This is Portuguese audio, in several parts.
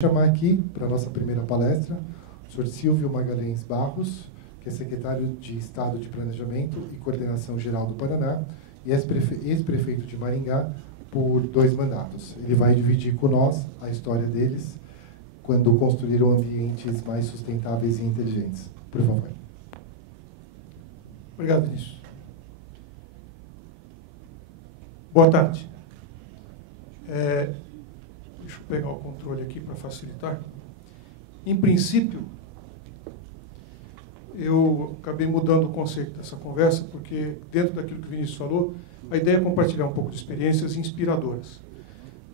Chamar aqui para a nossa primeira palestra o senhor Silvio Magalhães Barros, que é secretário de Estado de Planejamento e Coordenação Geral do Paraná e ex-prefeito de Maringá por 2 mandatos. Ele vai dividir com nós a história deles quando construíram ambientes mais sustentáveis e inteligentes. Por favor. Obrigado, Vinícius. Boa tarde. Deixa eu pegar o controle aqui para facilitar. Em princípio, eu acabei mudando o conceito dessa conversa, porque dentro daquilo que o Vinícius falou, a ideia é compartilhar um pouco de experiências inspiradoras.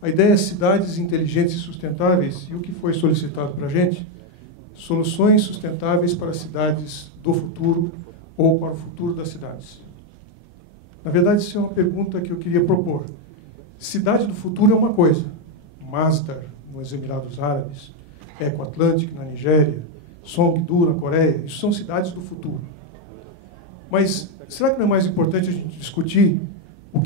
A ideia é cidades inteligentes e sustentáveis, e o que foi solicitado para a gente, soluções sustentáveis para cidades do futuro ou para o futuro das cidades. Na verdade, isso é uma pergunta que eu queria propor. Cidade do futuro é uma coisa. Masdar, nos Emirados Árabes, Eco Atlantic, na Nigéria, Songdo, na Coreia, isso são cidades do futuro. Mas será que não é mais importante a gente discutir o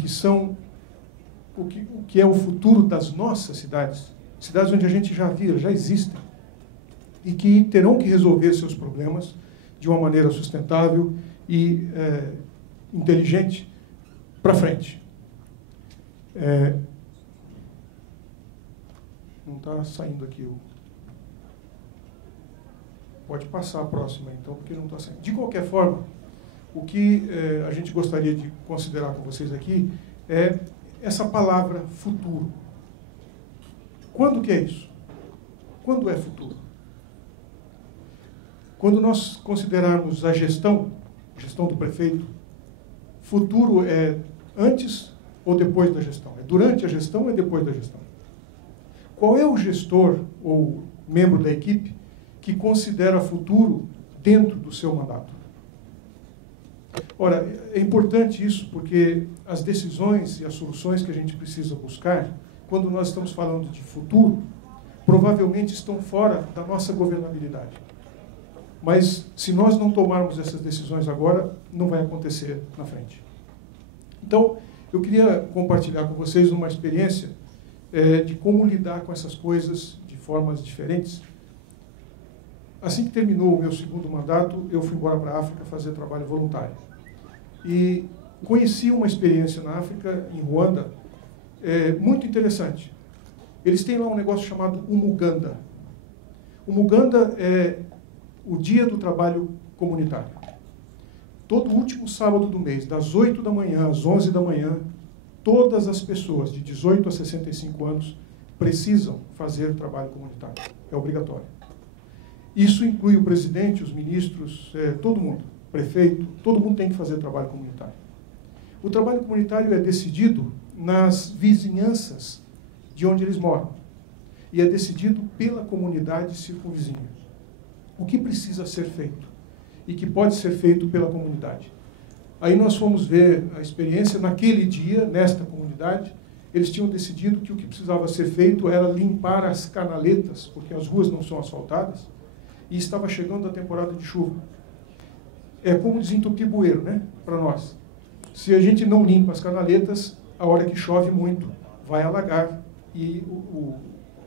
que é o futuro das nossas cidades? Cidades onde a gente já vira, já existem, e que terão que resolver seus problemas de uma maneira sustentável e inteligente para frente. Não está saindo aqui o... Pode passar a próxima, então, porque não está saindo. De qualquer forma, o que a gente gostaria de considerar com vocês aqui é essa palavra futuro. Quando que é isso? Quando é futuro? Quando nós considerarmos a gestão do prefeito, futuro é antes ou depois da gestão? É durante a gestão ou é depois da gestão? Qual é o gestor ou membro da equipe que considera futuro dentro do seu mandato? Ora, é importante isso porque as decisões e as soluções que a gente precisa buscar, quando nós estamos falando de futuro, provavelmente estão fora da nossa governabilidade. Mas se nós não tomarmos essas decisões agora, não vai acontecer na frente. Então, eu queria compartilhar com vocês uma experiência de como lidar com essas coisas de formas diferentes. Assim que terminou o meu 2º mandato, eu fui embora para a África fazer trabalho voluntário. E conheci uma experiência na África, em Ruanda, muito interessante. Eles têm lá um negócio chamado Umuganda. Umuganda é o dia do trabalho comunitário. Todo último sábado do mês, das 8 da manhã às 11 da manhã, todas as pessoas de 18 a 65 anos precisam fazer trabalho comunitário. É obrigatório. Isso inclui o presidente, os ministros, todo mundo, prefeito, todo mundo tem que fazer trabalho comunitário. O trabalho comunitário é decidido nas vizinhanças de onde eles moram. E é decidido pela comunidade circunvizinha. O que precisa ser feito? E que pode ser feito pela comunidade. Aí nós fomos ver a experiência naquele dia, nesta comunidade. Eles tinham decidido que o que precisava ser feito era limpar as canaletas, porque as ruas não são asfaltadas, e estava chegando a temporada de chuva. É como desentupir bueiro, né, para nós. Se a gente não limpa as canaletas, a hora que chove muito, vai alagar e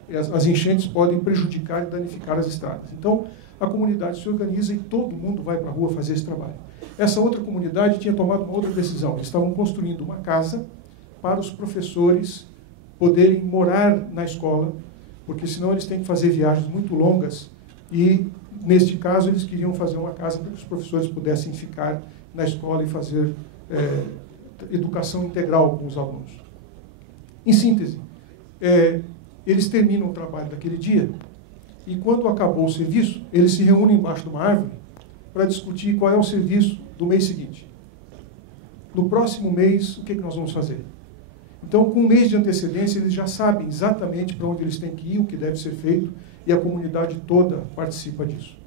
as enchentes podem prejudicar e danificar as estradas. Então, a comunidade se organiza e todo mundo vai para a rua fazer esse trabalho. Essa outra comunidade tinha tomado uma outra decisão. Eles estavam construindo uma casa para os professores poderem morar na escola, porque senão eles têm que fazer viagens muito longas e, neste caso, eles queriam fazer uma casa para que os professores pudessem ficar na escola e fazer educação integral com os alunos. Em síntese, eles terminam o trabalho daquele dia e, quando acabou o serviço, eles se reúnem embaixo de uma árvore para discutir qual é o serviço do mês seguinte. No próximo mês, o que nós vamos fazer? Então, com um mês de antecedência, eles já sabem exatamente para onde eles têm que ir, o que deve ser feito, e a comunidade toda participa disso.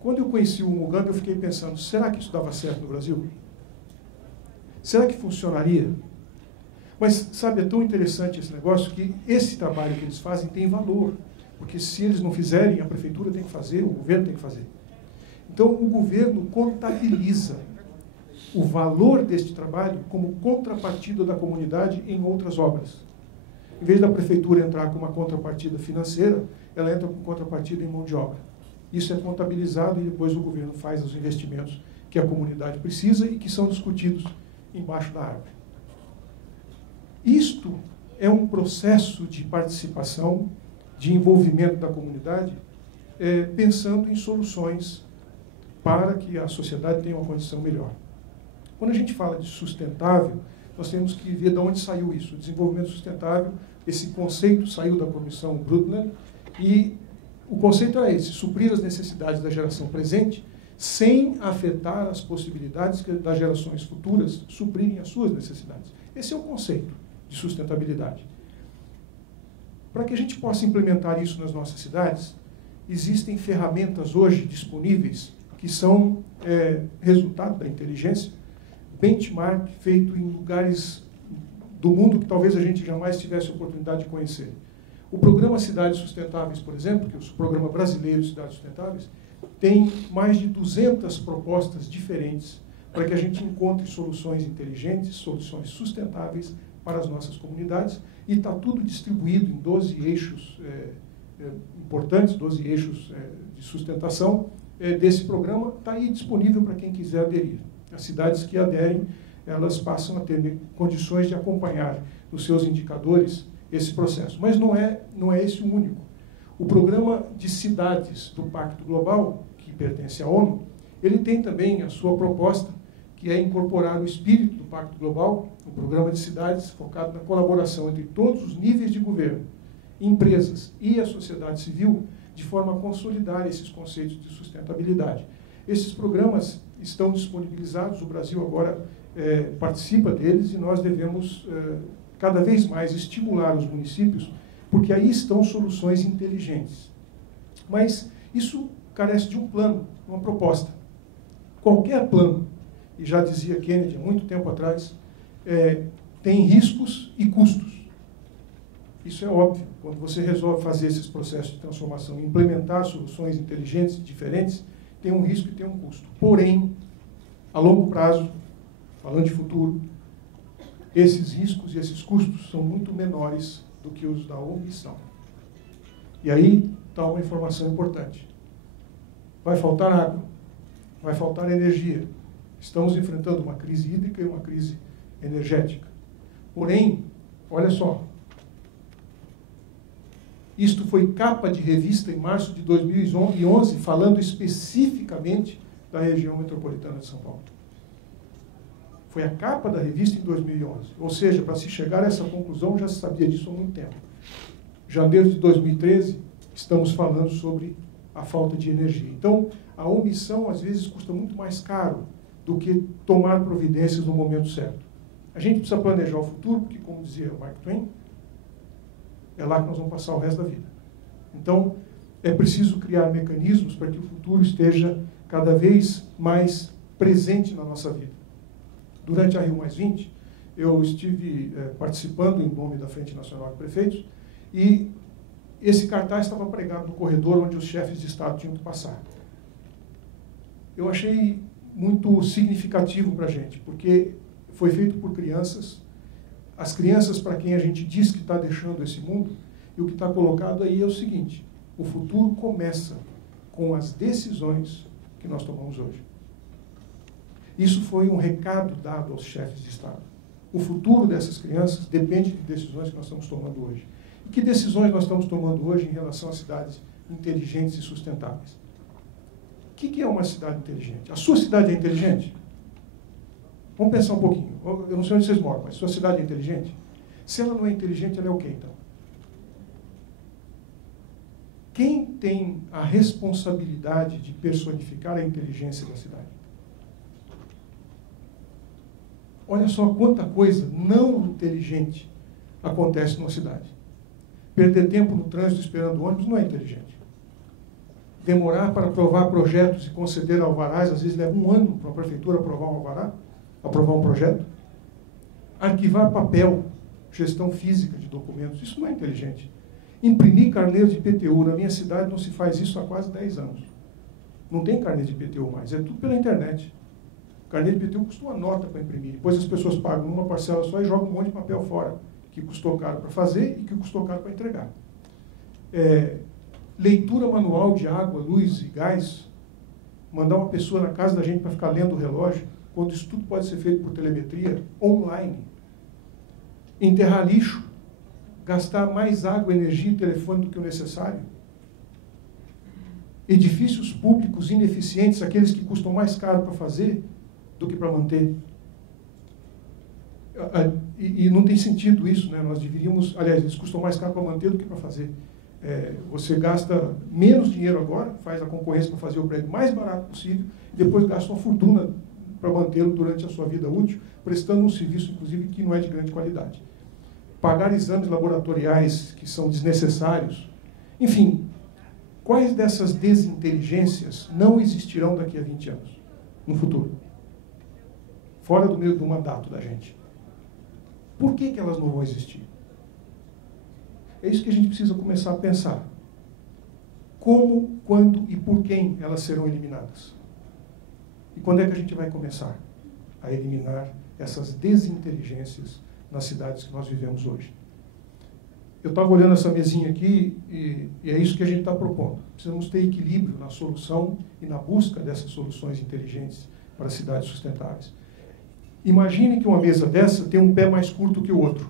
Quando eu conheci o Umuganda, eu fiquei pensando, será que isso dava certo no Brasil? Será que funcionaria? Mas, sabe, é tão interessante esse negócio que esse trabalho que eles fazem tem valor. Porque se eles não fizerem, a prefeitura tem que fazer, o governo tem que fazer. Então, o governo contabiliza o valor deste trabalho como contrapartida da comunidade em outras obras. Em vez da prefeitura entrar com uma contrapartida financeira, ela entra com contrapartida em mão de obra. Isso é contabilizado e depois o governo faz os investimentos que a comunidade precisa e que são discutidos embaixo da árvore. Isto é um processo de participação, de envolvimento da comunidade, pensando em soluções para que a sociedade tenha uma condição melhor. Quando a gente fala de sustentável, nós temos que ver de onde saiu isso. O desenvolvimento sustentável, esse conceito saiu da Comissão Brundtland e o conceito era esse: suprir as necessidades da geração presente sem afetar as possibilidades das gerações futuras suprirem as suas necessidades. Esse é o conceito de sustentabilidade. Para que a gente possa implementar isso nas nossas cidades, existem ferramentas hoje disponíveis que são resultado da inteligência, benchmark feito em lugares do mundo que talvez a gente jamais tivesse oportunidade de conhecer. O programa Cidades Sustentáveis, por exemplo, que é o programa brasileiro de Cidades Sustentáveis, tem mais de 200 propostas diferentes para que a gente encontre soluções inteligentes, soluções sustentáveis para as nossas comunidades, e está tudo distribuído em 12 eixos importantes, 12 eixos de sustentação desse programa. Está aí disponível para quem quiser aderir. As cidades que aderem, elas passam a ter condições de acompanhar nos seus indicadores esse processo. Mas não é esse o único. O programa de cidades do Pacto Global, que pertence à ONU, ele tem também a sua proposta, que é incorporar o espírito do Pacto Global, um programa de cidades focado na colaboração entre todos os níveis de governo, empresas e a sociedade civil, de forma a consolidar esses conceitos de sustentabilidade. Esses programas estão disponibilizados, o Brasil agora participa deles, e nós devemos cada vez mais estimular os municípios, porque aí estão soluções inteligentes. Mas isso carece de um plano, uma proposta. Qualquer plano, e já dizia Kennedy há muito tempo atrás, tem riscos e custos. Isso é óbvio. Quando você resolve fazer esses processos de transformação e implementar soluções inteligentes e diferentes, tem um risco e tem um custo. Porém, a longo prazo, falando de futuro, esses riscos e esses custos são muito menores do que os da omissão. E aí está uma informação importante. Vai faltar água, vai faltar energia. Estamos enfrentando uma crise hídrica e uma crise energética. Porém, olha só, isto foi capa de revista em março de 2011, falando especificamente da região metropolitana de São Paulo. Foi a capa da revista em 2011. Ou seja, para se chegar a essa conclusão, já se sabia disso há muito tempo. Janeiro de 2013, estamos falando sobre a falta de energia. Então, a omissão, às vezes, custa muito mais caro do que tomar providências no momento certo. A gente precisa planejar o futuro, porque, como dizia Mark Twain, é lá que nós vamos passar o resto da vida. Então, é preciso criar mecanismos para que o futuro esteja cada vez mais presente na nossa vida. Durante a Rio+20, eu estive participando em nome da Frente Nacional de Prefeitos, e esse cartaz estava pregado no corredor onde os chefes de Estado tinham que passar. Eu achei muito significativo para a gente, porque foi feito por crianças, as crianças para quem a gente diz que está deixando esse mundo, e o que está colocado aí é o seguinte: o futuro começa com as decisões que nós tomamos hoje. Isso foi um recado dado aos chefes de Estado. O futuro dessas crianças depende de decisões que nós estamos tomando hoje. E que decisões nós estamos tomando hoje em relação a cidades inteligentes e sustentáveis? O que é uma cidade inteligente? A sua cidade é inteligente? Vamos pensar um pouquinho. Eu não sei onde vocês moram, mas sua cidade é inteligente? Se ela não é inteligente, ela é o quê, então? Quem tem a responsabilidade de personificar a inteligência da cidade? Olha só quanta coisa não inteligente acontece numa cidade. Perder tempo no trânsito esperando o ônibus não é inteligente. Demorar para aprovar projetos e conceder alvarás, às vezes leva um ano para a prefeitura aprovar um alvará, aprovar um projeto. Arquivar papel, gestão física de documentos, isso não é inteligente. Imprimir carnê de IPTU, na minha cidade não se faz isso há quase 10 anos. Não tem carnê de IPTU mais, é tudo pela internet. O carnê de IPTU custa uma nota para imprimir, depois as pessoas pagam uma parcela só e jogam um monte de papel fora, que custou caro para fazer e que custou caro para entregar. leitura manual de água, luz e gás, mandar uma pessoa na casa da gente para ficar lendo o relógio, quando isso tudo pode ser feito por telemetria, online. Enterrar lixo, gastar mais água, energia e telefone do que o necessário. Edifícios públicos ineficientes, aqueles que custam mais caro para fazer do que para manter. E não tem sentido isso, né? Nós deveríamos, aliás, eles custam mais caro para manter do que para fazer. Você gasta menos dinheiro agora, faz a concorrência para fazer o prédio mais barato possível, e depois gasta uma fortuna para mantê-lo durante a sua vida útil, prestando um serviço, inclusive, que não é de grande qualidade. Pagar exames laboratoriais que são desnecessários. Enfim, quais dessas desinteligências não existirão daqui a 20 anos, no futuro? Fora do mandato da gente. Por que elas não vão existir? É isso que a gente precisa começar a pensar. Como, quando e por quem elas serão eliminadas? E quando é que a gente vai começar a eliminar essas desinteligências nas cidades que nós vivemos hoje? Eu estava olhando essa mesinha aqui e é isso que a gente está propondo. Precisamos ter equilíbrio na solução e na busca dessas soluções inteligentes para cidades sustentáveis. Imagine que uma mesa dessa tem um pé mais curto que o outro.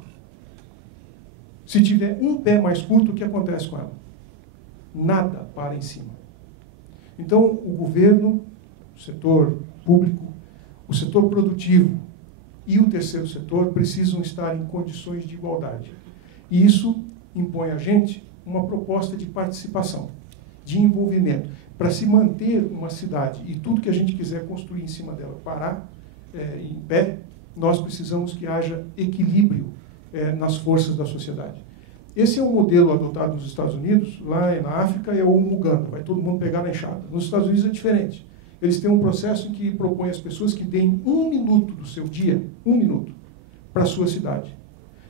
Se tiver um pé mais curto, o que acontece com ela? Nada para em cima. Então, o governo, o setor público, o setor produtivo e o terceiro setor precisam estar em condições de igualdade. E isso impõe a gente uma proposta de participação, de envolvimento, para se manter uma cidade e tudo que a gente quiser construir em cima dela parar em pé, nós precisamos que haja equilíbrio nas forças da sociedade. Esse é um modelo adotado nos Estados Unidos, lá na África é o Umuganda, vai todo mundo pegar na enxada. Nos Estados Unidos é diferente. Eles têm um processo em que propõe às pessoas que deem 1 minuto do seu dia, 1 minuto, para a sua cidade.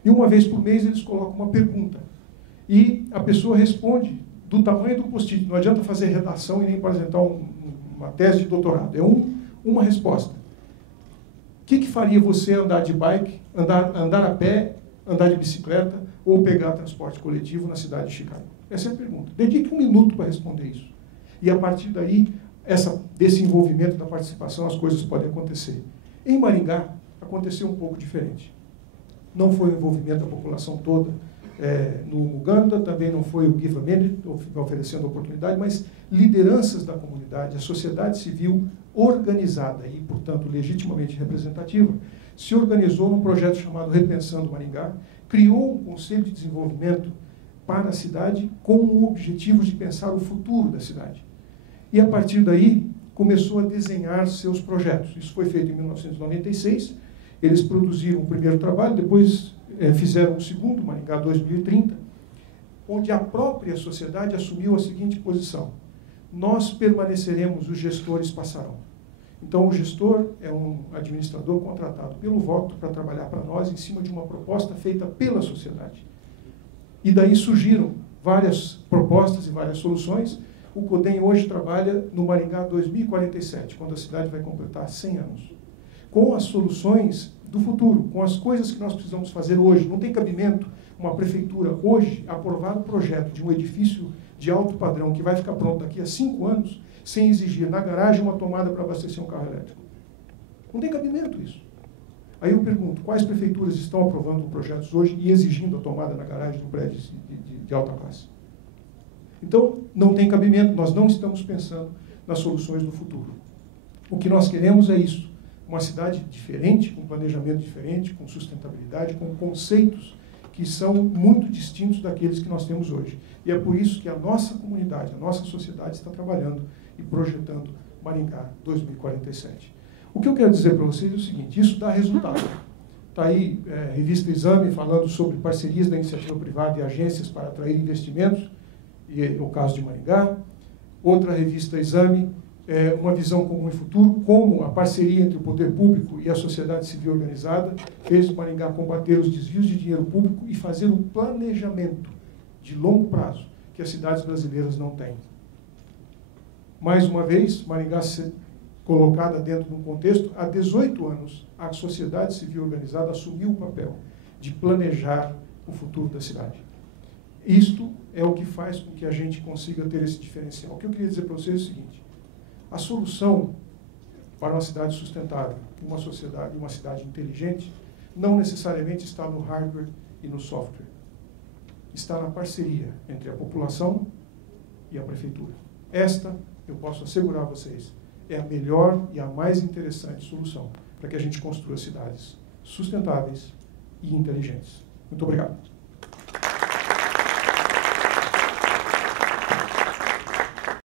E uma vez por mês eles colocam uma pergunta. E a pessoa responde do tamanho do post-it. Não adianta fazer redação e nem apresentar uma tese de doutorado. É uma resposta. O que faria você andar de bike, andar a pé, andar de bicicleta ou pegar transporte coletivo na cidade de Chicago? Essa é a pergunta. Dedique 1 minuto para responder isso. E a partir daí, desse envolvimento da participação, as coisas podem acontecer. Em Maringá, aconteceu um pouco diferente. Não foi o envolvimento da população toda no Uganda, também não foi o Give a Minute oferecendo oportunidade, mas lideranças da comunidade, a sociedade civil organizada e, portanto, legitimamente representativa, se organizou num projeto chamado Repensando Maringá, criou um conselho de desenvolvimento para a cidade com o objetivo de pensar o futuro da cidade. E, a partir daí, começou a desenhar seus projetos. Isso foi feito em 1996. Eles produziram o primeiro trabalho, depois fizeram o segundo, Maringá 2030, onde a própria sociedade assumiu a seguinte posição: nós permaneceremos, os gestores passarão. Então, o gestor é um administrador contratado pelo voto para trabalhar para nós em cima de uma proposta feita pela sociedade. E daí surgiram várias propostas e várias soluções. O CODEM hoje trabalha no Maringá 2047, quando a cidade vai completar 100 anos. Com as soluções do futuro, com as coisas que nós precisamos fazer hoje. Não tem cabimento uma prefeitura hoje aprovar um projeto de um edifício de alto padrão que vai ficar pronto daqui a 5 anos, sem exigir na garagem uma tomada para abastecer um carro elétrico. Não tem cabimento isso. Aí eu pergunto, quais prefeituras estão aprovando projetos hoje e exigindo a tomada na garagem de um prédio de alta classe? Então, não tem cabimento, nós não estamos pensando nas soluções do futuro. O que nós queremos é isso, uma cidade diferente, com planejamento diferente, com sustentabilidade, com conceitos que são muito distintos daqueles que nós temos hoje. E é por isso que a nossa comunidade, a nossa sociedade está trabalhando e projetando Maringá 2047. O que eu quero dizer para vocês é o seguinte, isso dá resultado. Está aí revista Exame falando sobre parcerias da iniciativa privada e agências para atrair investimentos, e é o caso de Maringá. Outra revista Exame, uma visão comum e futuro, como a parceria entre o poder público e a sociedade civil organizada fez Maringá combater os desvios de dinheiro público e fazer um planejamento de longo prazo que as cidades brasileiras não têm. Mais uma vez, Maringá colocada dentro de um contexto, há 18 anos, a sociedade civil organizada assumiu o papel de planejar o futuro da cidade. Isto é o que faz com que a gente consiga ter esse diferencial. O que eu queria dizer para vocês é o seguinte: a solução para uma cidade sustentável, uma sociedade, uma cidade inteligente, não necessariamente está no hardware e no software. Está na parceria entre a população e a prefeitura. Esta, eu posso assegurar a vocês, é a melhor e a mais interessante solução para que a gente construa cidades sustentáveis e inteligentes. Muito obrigado.